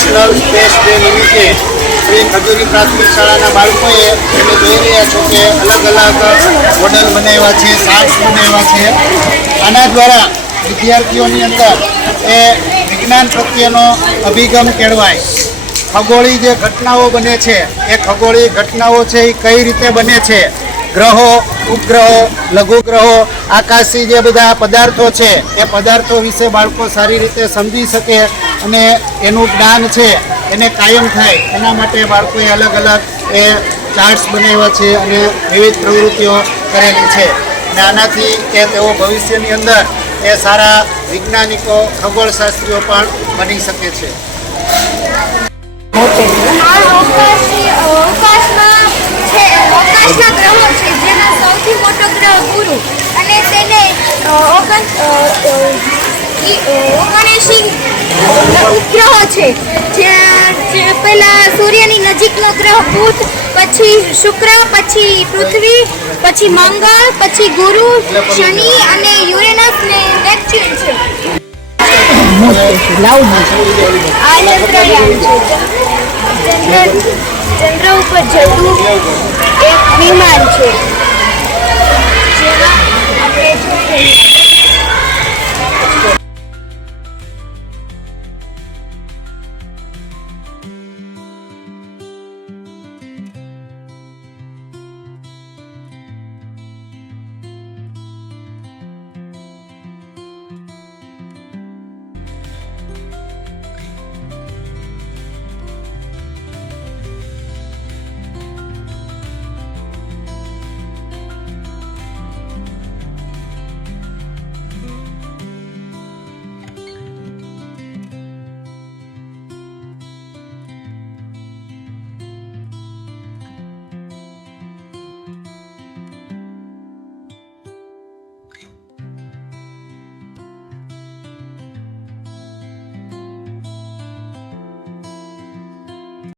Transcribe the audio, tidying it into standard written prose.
National space day નિમિત્તે શ્રી ખજૂરી પ્રાથમિક શાળાના બાળકોએ તમે જોઈ રહ્યા છો કે અલગ અલગ મોડલ બનાવ્યા છે, ચાર્ટ્સ બનાવ્યા છે. આના દ્વારા વિદ્યાર્થીઓની અંદર એ વિજ્ઞાન પ્રત્યેનો અભિગમ કેળવાય. ખગોળી જે ઘટનાઓ બને છે એ ખગોળી ઘટનાઓ છે એ કઈ રીતે બને છે, ગ્રહો, ઉપગ્રહો, લઘુગ્રહો, આકાશી જે બધા પદાર્થો છે એ પદાર્થો વિશે બાળકો સારી રીતે સમજી શકે અને એનું જ્ઞાન છે એને કાયમ થાય એના માટે બાળકોએ અલગ અલગ એ ચાર્ટ્સ બનાવ્યા છે અને વિવિધ પ્રવૃત્તિઓ કરેલી છે. અને આનાથી કે તેઓ ભવિષ્યની અંદર એ સારા વૈજ્ઞાનિકો, ખગોળશાસ્ત્રીઓ પણ બની શકે છે. અવકાશના ગ્રહો છે, જેમાં સૌથી મોટો ગ્રહ ગુરુ અને તેને 79 ઉપગ્રહો છે. જે પહેલા સૂર્યની નજીકનો ગ્રહ બુધ, પછી શુક્ર, પછી પૃથ્વી, પછી મંગળ, પછી ગુરુ, શનિ અને યુરેનસ ને નેપચ્યુન છે. આ ચંદ્રયાન છે. ચંદ્ર ઉપર જતું એક વિમાન છે, જેમાં આપણે જોઈએ